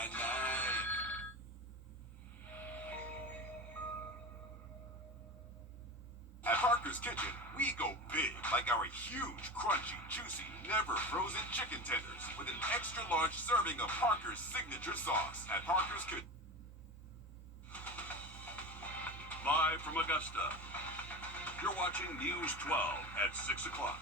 at night. At Parker's Kitchen, we go big, like our huge, crunchy, juicy, never frozen chicken tenders with an extra large serving of Parker's signature sauce. At Parker's Kitchen. Live from Augusta, you're watching News 12 at 6 o'clock.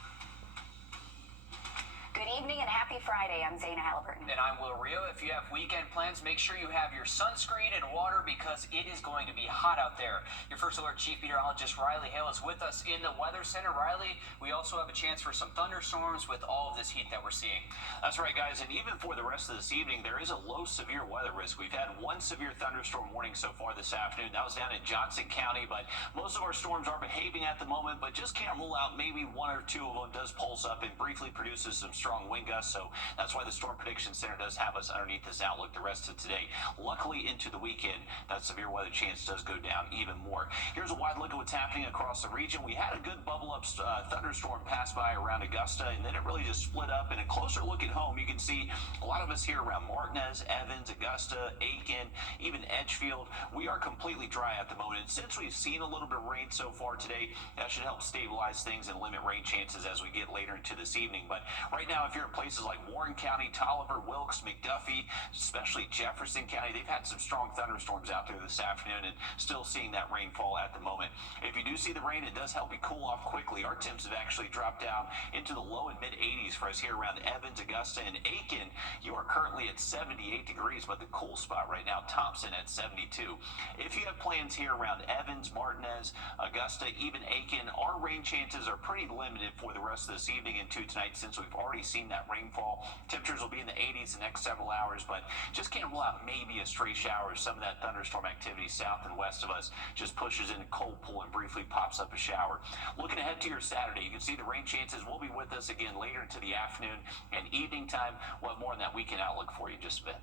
Good evening and happy Friday. I'm Zaina Halliburton. And I'm Will Rio. If you have weekend plans, make sure you have your sunscreen and water because it is going to be hot out there. Your First Alert Chief Meteorologist Riley Hale is with us in the Weather Center. Riley, we also have a chance for some thunderstorms with all of this heat that we're seeing. That's right, guys. And even for the rest of this evening, there is a low severe weather risk. We've had one severe thunderstorm warning so far this afternoon. That was down in Johnson County, but most of our storms are behaving at the moment, but just can't rule out maybe one or two of them does pulse up and briefly produces some strong wind gusts. So that's why the Storm Prediction Center does have us underneath this outlook the rest of today. Luckily, into the weekend, that severe weather chance does go down even more. Here's a wide look at what's happening across the region. We had a good bubble up thunderstorm pass by around Augusta, and then it really just split up. And a closer look at home, you can see a lot of us here around Martinez, Evans, Augusta, Aiken, even Edgefield. We are completely dry at the moment. And since we've seen a little bit of rain so far today, that should help stabilize things and limit rain chances as we get later into this evening. But right now, if you're in places like Warren County, Tolliver, Wilkes, McDuffie, especially Jefferson County, they've had some strong thunderstorms out there this afternoon and still seeing that rainfall at the moment. If you do see the rain, it does help you cool off quickly. Our temps have actually dropped down into the low and mid 80s for us here around Evans, Augusta, and Aiken. You are currently at 78 degrees, but the cool spot right now, Thompson, at 72. If you have plans here around Evans, Martinez, Augusta, even Aiken, our rain chances are pretty limited for the rest of this evening and tonight since we've already seen that rainfall. Temperatures will be in the 80s the next several hours, but just can't rule out maybe a stray shower. Some of that thunderstorm activity south and west of us just pushes in a cold pool and briefly pops up a shower. Looking ahead to your Saturday, you can see the rain chances will be with us again later into the afternoon and evening time. We'll have more on that weekend outlook for you in just a bit.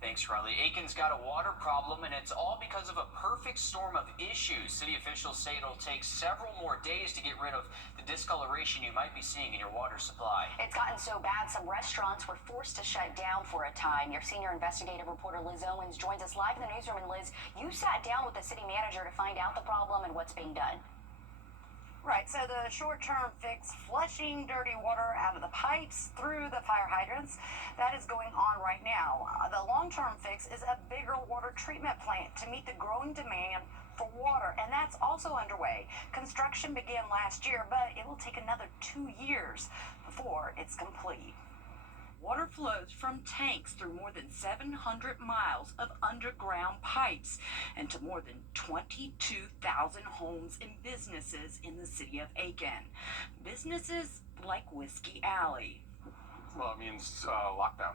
Thanks, Riley. Aiken's got a water problem, and it's all because of a perfect storm of issues. City officials say it'll take several more days to get rid of the discoloration you might be seeing in your water supply. It's gotten so bad, some restaurants were forced to shut down for a time. Your senior investigative reporter Liz Owens joins us live in the newsroom. And Liz, you sat down with the city manager to find out the problem and what's being done. Right, so the short-term fix, flushing dirty water out of the pipes through the fire hydrants, that is going on right now. The long-term fix is a bigger water treatment plant to meet the growing demand for water, and that's also underway. Construction began last year, but it will take another 2 years before it's complete. Water flows from tanks through more than 700 miles of underground pipes and to more than 22,000 homes and businesses in the city of Aiken. Businesses like Whiskey Alley. Well, it means lockdown.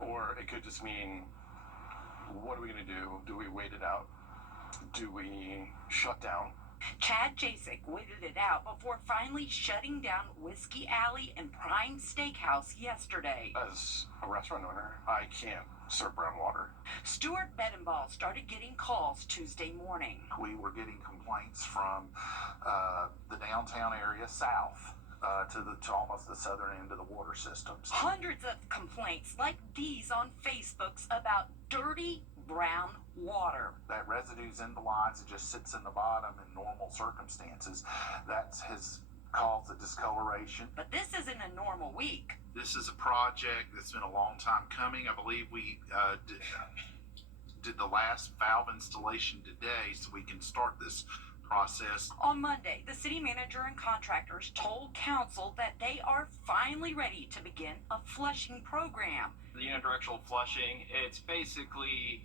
Or it could just mean, what are we going to do? Do we wait it out? Do we shut down? Chad Jasek waited it out before finally shutting down Whiskey Alley and Prime Steakhouse yesterday. As a restaurant owner, I can't serve brown water. Stuart Bedenball started getting calls Tuesday morning. We were getting complaints from the downtown area south to almost the southern end of the water systems. Hundreds of complaints like these on Facebooks about dirty brown water. That residue's in the lines, it just sits in the bottom in normal circumstances. That has caused the discoloration. But this isn't a normal week. This is a project that's been a long time coming. I believe we did the last valve installation today so we can start this process. On Monday, the city manager and contractors told council that they are finally ready to begin a flushing program. The unidirectional flushing, it's basically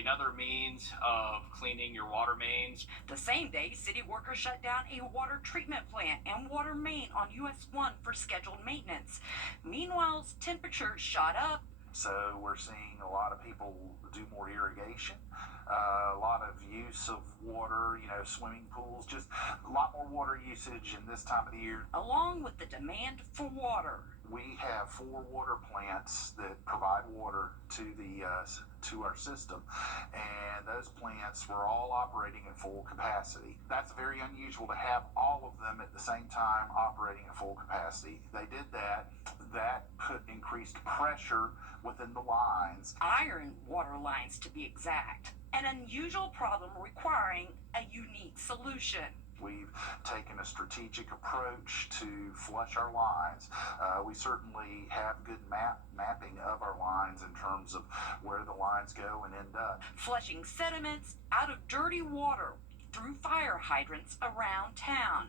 another means of cleaning your water mains. The same day, city workers shut down a water treatment plant and water main on US 1 for scheduled maintenance. Meanwhile, temperatures shot up. So we're seeing a lot of people do more irrigation, a lot of use of water, swimming pools, just a lot more water usage in this time of the year. Along with the demand for water. We have 4 water plants that provide water to to our system, and those plants were all operating at full capacity. That's very unusual to have all of them at the same time operating at full capacity. They did that. That put increased pressure within the lines. Iron water lines, to be exact. An unusual problem requiring a unique solution. We've taken a strategic approach to flush our lines. We certainly have good mapping of our lines in terms of where the lines go and end up. Flushing sediments out of dirty water through fire hydrants around town.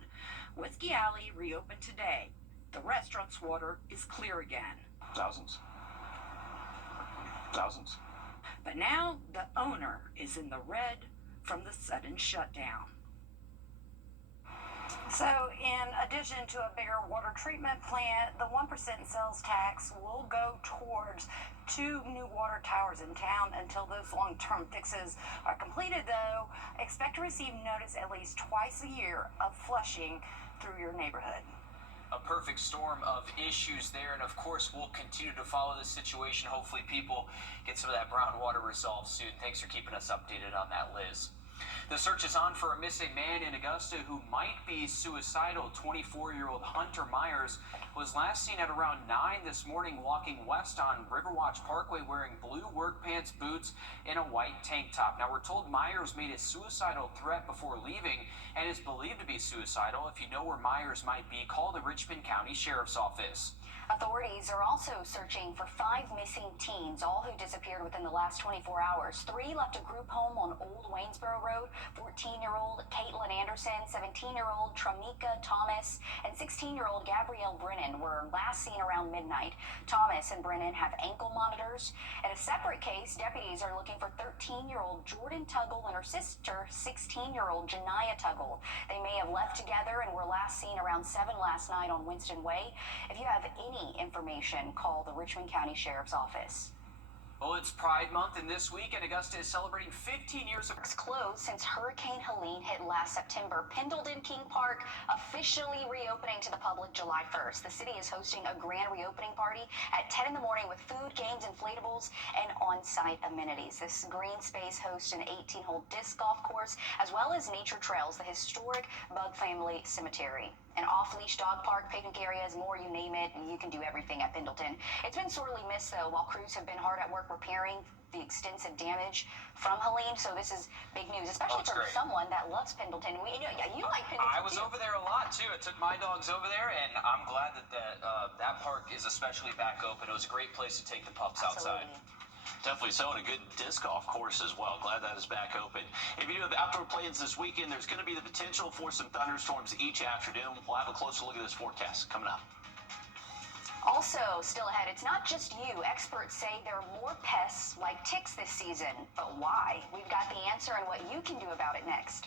Whiskey Alley reopened today. The restaurant's water is clear again. Thousands. But now the owner is in the red from the sudden shutdown. So, in addition to a bigger water treatment plant, the 1% sales tax will go towards 2 new water towers in town until those long-term fixes are completed, though. Expect to receive notice at least twice a year of flushing through your neighborhood. A perfect storm of issues there, and of course we'll continue to follow this situation. Hopefully people get some of that brown water resolved soon. Thanks for keeping us updated on that, Liz. The search is on for a missing man in Augusta who might be suicidal. 24-year-old Hunter Myers was last seen at around 9 this morning walking west on Riverwatch Parkway wearing blue work pants, boots, and a white tank top. Now, we're told Myers made a suicidal threat before leaving and is believed to be suicidal. If you know where Myers might be, call the Richmond County Sheriff's Office. Authorities are also searching for 5 missing teens, all who disappeared within the last 24 hours. 3 left a group home on Old Waynesboro Road. 14-year-old Caitlin Anderson, 17-year-old Tramika Thomas, and 16-year-old Gabrielle Brennan were last seen around midnight. Thomas and Brennan have ankle monitors. In a separate case, deputies are looking for 13-year-old Jordan Tuggle and her sister, 16-year-old Janiyah Tuggle. They may have left together and were last seen around 7 last night on Winston Way. If you have any information, call the Richmond County Sheriff's Office. Well, it's Pride Month, and this weekend, Augusta is celebrating 15 years of Closed since Hurricane Helene hit last September. Pendleton King Park officially reopening to the public July 1st. The city is hosting a grand reopening party at 10 in the morning with food, games, inflatables, and on-site amenities. This green space hosts an 18-hole disc golf course, as well as nature trails, the historic Bug Family Cemetery, an off-leash dog park, picnic areas, more, you name it, you can do everything at Pendleton. It's been sorely missed, though, while crews have been hard at work repairing the extensive damage from Helene. So this is big news, especially for someone that loves Pendleton. You like Pendleton. I was over there a lot too. I took my dogs over there, and I'm glad that that park is especially back open. It was a great place to take the pups outside. Definitely so, and a good disc golf course as well. Glad that is back open. If you do have outdoor plans this weekend, there's going to be the potential for some thunderstorms each afternoon. We'll have a closer look at this forecast coming up. Also, still ahead, it's not just you. Experts say there are more pests like ticks this season. But why? We've got the answer and what you can do about it next.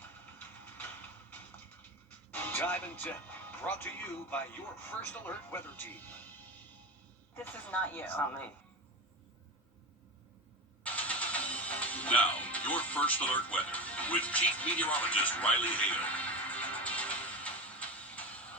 Time and Tip, brought to you by your First Alert weather team. This is not you. It's not me. Now, your First Alert weather with Chief Meteorologist Riley Hale.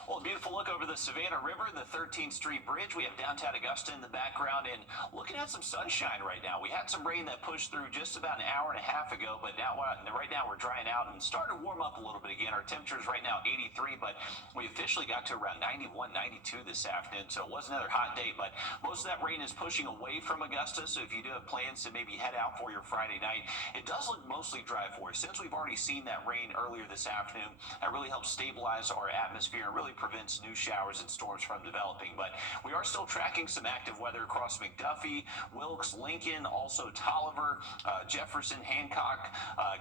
Well, a beautiful look over the Savannah River, the 13th Street Bridge. We have downtown Augusta in the background and looking at some sunshine right now. We had some rain that pushed through just about an hour and a half ago, but now right now we're drying out and starting to warm up a little bit again. Our temperature is right now 83, but we officially got to around 91, 92 this afternoon, so it was another hot day, but most of that rain is pushing away from Augusta, so if you do have plans to maybe head out for your Friday night, it does look mostly dry for us. Since we've already seen that rain earlier this afternoon, that really helps stabilize our atmosphere and really prevents new showers and storms from developing. But we are still tracking some active weather across McDuffie, Wilkes, Lincoln, also Tolliver, Jefferson, Hancock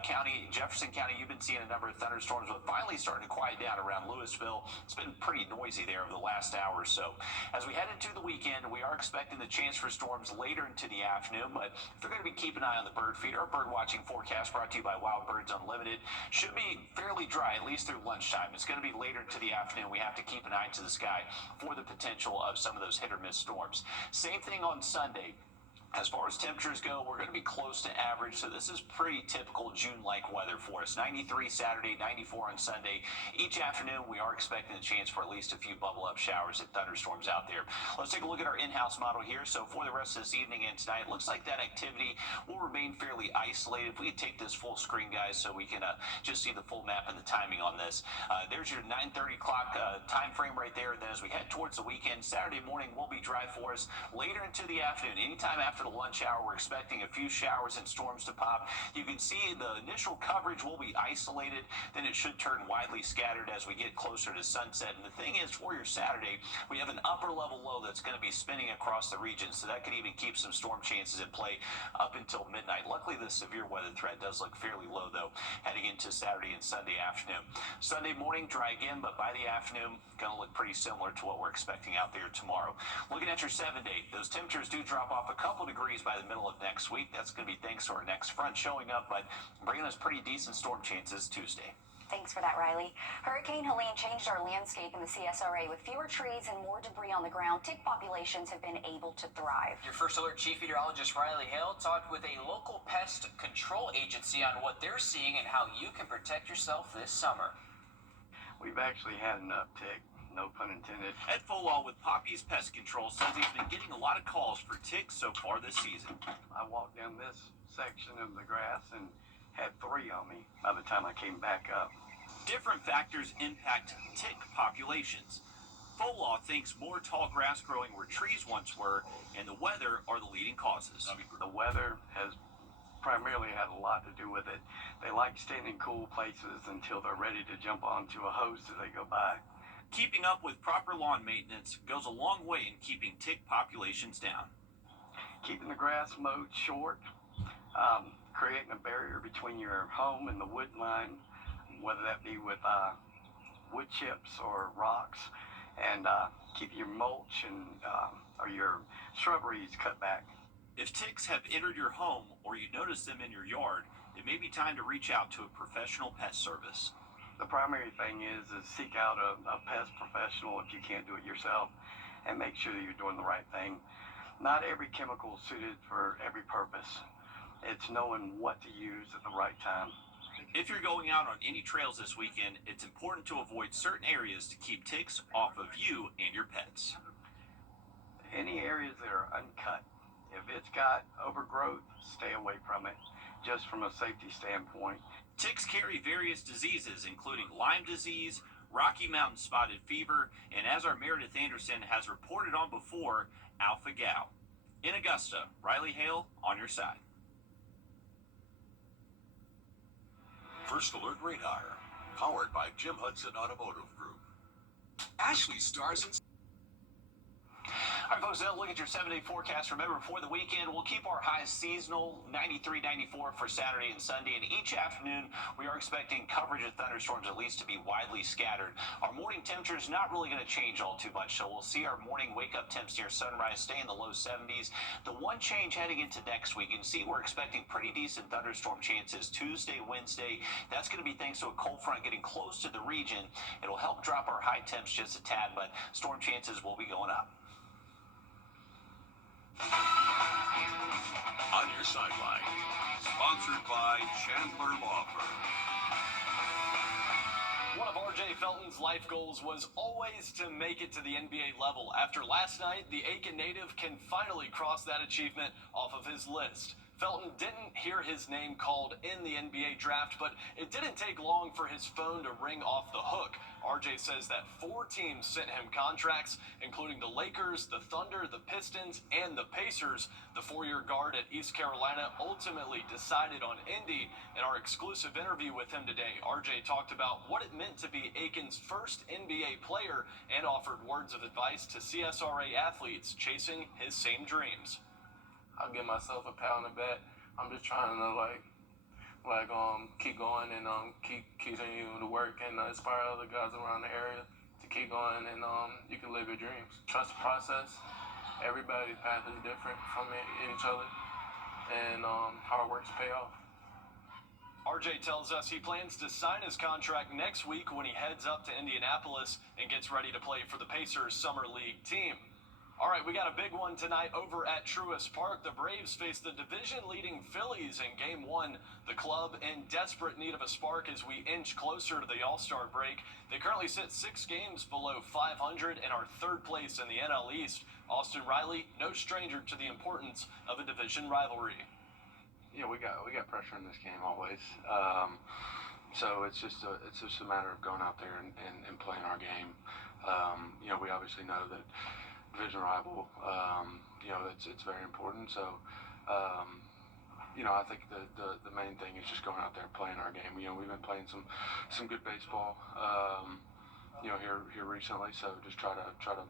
County. Jefferson County, you've been seeing a number of thunderstorms, but finally starting to quiet down around Louisville. It's been pretty noisy there over the last hour or so. As we head into the weekend, we are expecting the chance for storms later into the afternoon, but if you're going to be keeping an eye on the bird feeder, our bird watching forecast brought to you by Wild Birds Unlimited should be fairly dry, at least through lunchtime. It's going to be later into the afternoon. We have to keep an eye to the sky for the potential of some of those hit or miss storms. Same thing on Sunday. As far as temperatures go, we're going to be close to average, so this is pretty typical June-like weather for us. 93 Saturday, 94 on Sunday. Each afternoon, we are expecting a chance for at least a few bubble-up showers and thunderstorms out there. Let's take a look at our in-house model here. So for the rest of this evening and tonight, it looks like that activity will remain fairly isolated. If we take this full screen, guys, so we can just see the full map and the timing on this. There's your 9:30 clock time frame right there. And then as we head towards the weekend, Saturday morning will be dry for us. Later into the afternoon, anytime after the lunch hour, we're expecting a few showers and storms to pop. You can see the initial coverage will be isolated, then it should turn widely scattered as we get closer to sunset. And the thing is, for your Saturday, we have an upper level low that's going to be spinning across the region, so that could even keep some storm chances in play up until midnight. Luckily, the severe weather threat does look fairly low, though, heading into Saturday and Sunday afternoon. Sunday morning, dry again, but by the afternoon, going to look pretty similar to what we're expecting out there tomorrow. Looking at your 7-day, those temperatures do drop off a couple degrees by the middle of next week. That's going to be thanks to our next front showing up, but bringing us pretty decent storm chances Tuesday. Thanks for that, Riley. Hurricane Helene changed our landscape in the CSRA with fewer trees and more debris on the ground. Tick populations have been able to thrive. Your First Alert Chief Meteorologist Riley Hale talked with a local pest control agency on what they're seeing and how you can protect yourself this summer. We've actually had an uptick, no pun intended. Ed Folall with Poppy's Pest Control says he's been getting a lot of calls for ticks so far this season. I walked down this section of the grass and had 3 on me by the time I came back up. Different factors impact tick populations. Folall thinks more tall grass growing where trees once were and the weather are the leading causes. The weather has primarily had a lot to do with it. They like staying in cool places until they're ready to jump onto a hose as they go by. Keeping up with proper lawn maintenance goes a long way in keeping tick populations down. Keeping the grass mowed short, creating a barrier between your home and the wood line, whether that be with wood chips or rocks, and keep your mulch and or your shrubberies cut back. If ticks have entered your home or you notice them in your yard, it may be time to reach out to a professional pest service. The primary thing is seek out a pest professional if you can't do it yourself, and make sure that you're doing the right thing. Not every chemical is suited for every purpose. It's knowing what to use at the right time. If you're going out on any trails this weekend, it's important to avoid certain areas to keep ticks off of you and your pets. Any areas that are uncut, if it's got overgrowth, stay away from it, just from a safety standpoint. Ticks carry various diseases, including Lyme disease, Rocky Mountain spotted fever, and as our Meredith Anderson has reported on before, alpha-gal. In Augusta, Riley Hale on your side. First Alert Radar, powered by Jim Hudson Automotive Group. Ashley stars in... All right, folks, now look at your 7-day forecast. Remember, for the weekend, we'll keep our highs seasonal, 93, 94 for Saturday and Sunday. And each afternoon, we are expecting coverage of thunderstorms at least to be widely scattered. Our morning temperature is not really going to change all too much. So we'll see our morning wake-up temps near sunrise stay in the low 70s. The one change heading into next week, you can see we're expecting pretty decent thunderstorm chances Tuesday, Wednesday. That's going to be thanks to a cold front getting close to the region. It'll help drop our high temps just a tad, but storm chances will be going up. On your sideline, sponsored by Chandler Law Firm. One of R.J. Felton's life goals was always to make it to the NBA level. After last night, the Aiken native can finally cross that achievement off of his list. Felton didn't hear his name called in the NBA draft, but it didn't take long for his phone to ring off the hook. RJ says that 4 teams sent him contracts, including the Lakers, the Thunder, the Pistons, and the Pacers. The 4-year guard at East Carolina ultimately decided on Indy. In our exclusive interview with him today, RJ talked about what it meant to be Aiken's first NBA player and offered words of advice to CSRA athletes chasing his same dreams. I'll give myself a pat on the back. I'm just trying to keep going and keep continuing to work and inspire other guys around the area to keep going, and you can live your dreams. Trust the process. Everybody's path is different from each other, and hard work's pay off. RJ tells us he plans to sign his contract next week when he heads up to Indianapolis and gets ready to play for the Pacers Summer League team. All right, we got a big one tonight over at Truist Park. The Braves face the division-leading Phillies in Game 1. The club in desperate need of a spark as we inch closer to the All-Star break. They currently sit 6 games below 500 and are 3rd place in the NL East. Austin Riley, no stranger to the importance of a division rivalry. Yeah, we got pressure in this game always. So it's just a matter of going out there and playing our game. We obviously know that division rival, it's very important. So, I think the main thing is just going out there and playing our game. We've been playing some good baseball, here recently. So just try to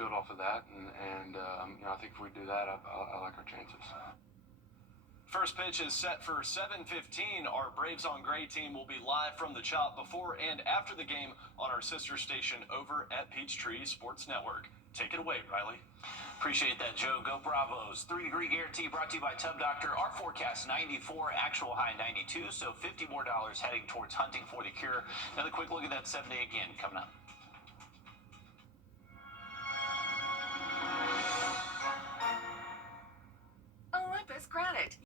build off of that, and I think if we do that, I like our chances. First pitch is set for 7:15. Our Braves on Gray team will be live from the Chop before and after the game on our sister station over at Peachtree Sports Network. Take it away, Riley. Appreciate that, Joe. Go Bravos. 3-degree guarantee brought to you by Tub Doctor. Our forecast 94, actual high 92, so $50 more heading towards hunting for the cure. Another quick look at that 7-day again coming up. Olympus Granite.